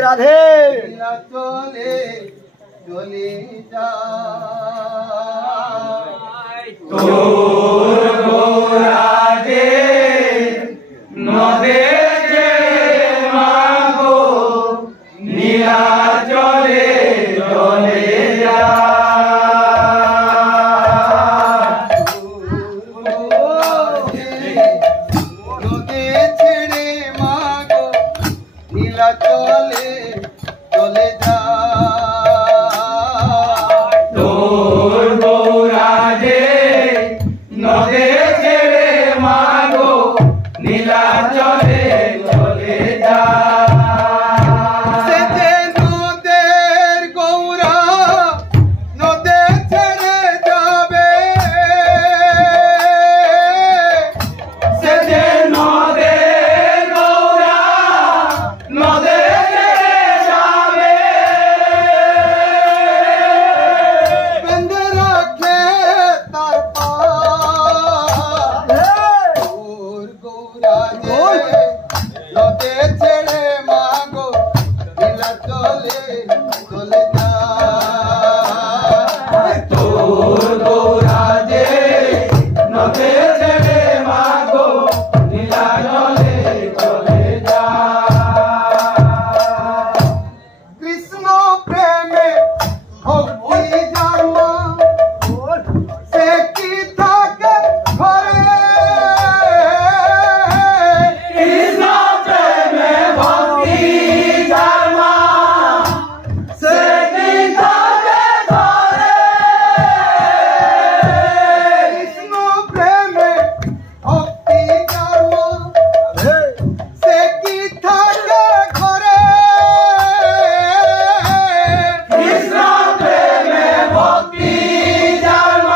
রাধে রাধে চলে চলে যায় তোর গোরাজে নদে যে মাগো নীলা চলে চলে চলে চলে যা তোর গৌরাজে নদে ছেড়ে মাগো নীলা চলে চলে যা সেতে নদের গৌরা নদে ছেড়ে যাবে সেতে নদের গৌরা নদে ছেড়ে যাবে বেঁধে রাখে তার পা তোর গৌরাজে নদে ছেড়ে মাগো নীলা চলে চলে যা তোর গৌরাজে নদে ছেড়ে মাগো নীলা চলে চলে যা কৃষ্ণ প্রেমে ভক্তি জন্ম সে কি থাকে ঘরে কৃষ্ণ প্রেমে ভক্তি জন্ম সে কি থাকে ঘরে কৃষ্ণ প্রেমে ভক্তি জন্ম সে কি থাকে ঘরে কৃষ্ণ প্রেমে ভক্তি জন্ম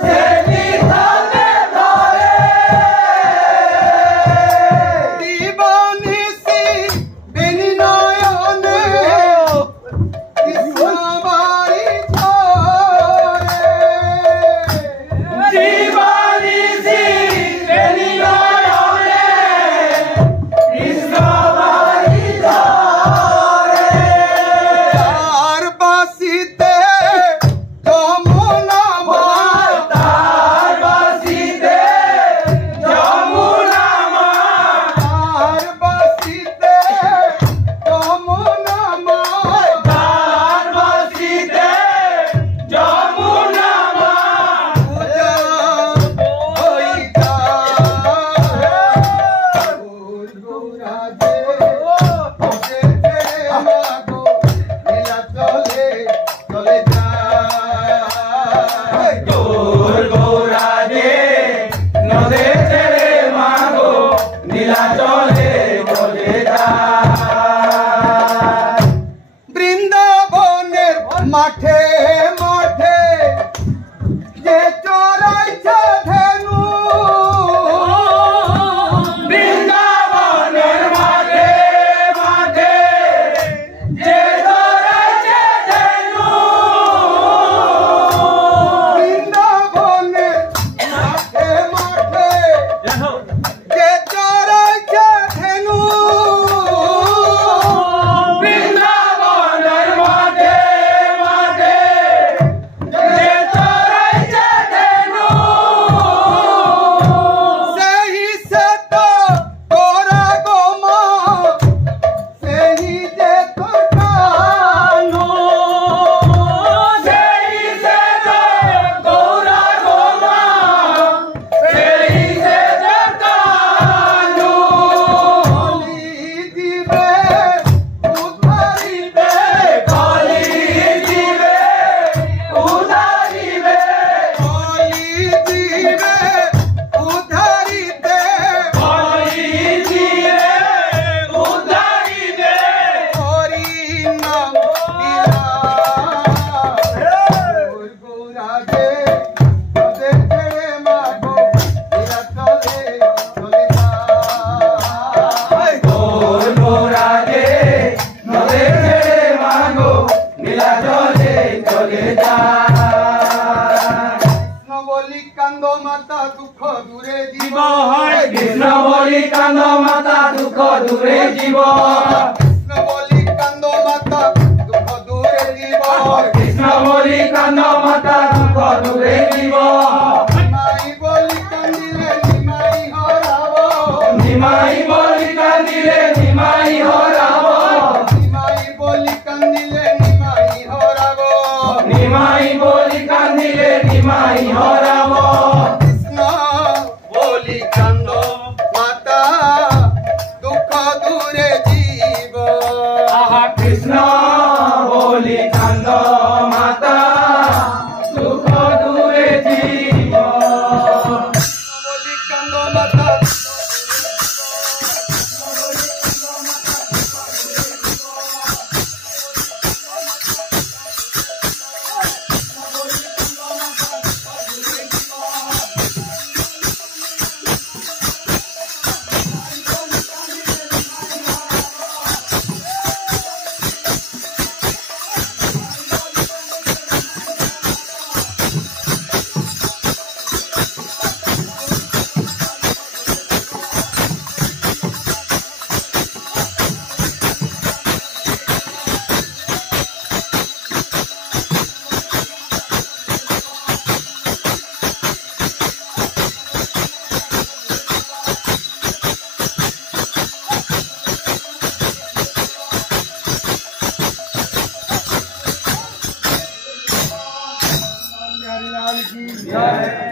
সে কি থাকে ঘরে দিবানিশি বিনিনয়নে কৃষ্ণ বাড়ি ঝরে দিবানিশি বিনিনয়নে কৃষ্ণ বাড়ি ঝরে তার বাসিতে যমুনা মার তার বাসিতে যমুনা মার তার বাসিতে যমুনা মার তার বাসিতে যমুনা মার পূজা হই যা তোর গৌরাজে নদে ছেড়ে মাগো নীলা চলে চলে যা তোর গৌরাজে নদে ছেড়ে মাগো নীলা চলে চলে যা বৃন্দাবনের মাঠে মাঠে যে চড়াইছে ধেনু বৃন্দাবনের মাঠে মাঠে যে চড়াইছে ধেনু বৃন্দাবনের মাঠে মাঠে যে চড়াইছে ধেনু বৃন্দাবনের মাঠে মাঠে যে চড়াইছে ধেনু সেই সে তো তোরা গোমা সেই যে তো কানু সেই সে তো তোরা গোমা সেই যে তো কানু কলি দিবে উদ্ধারিবে কলি দিবে উদ্ধারিবে কলি দিবে উদ্ধারিতে কলি দিবে উদ্ধারিবে হরি নাম লীলা তোর গৌরাজে নদে ছেড়ে মাগো নীলা চলে চলে যা তোর গৌরাজে নদে ছেড়ে মাগো নীলা চলে চলে যা কৃষ্ণ বলি কান্দ মাতা দুঃখ দূরে জীব কৃষ্ণ বলি কান্দ মাতা দুঃখ দূরে জীব কৃষ্ণ জয়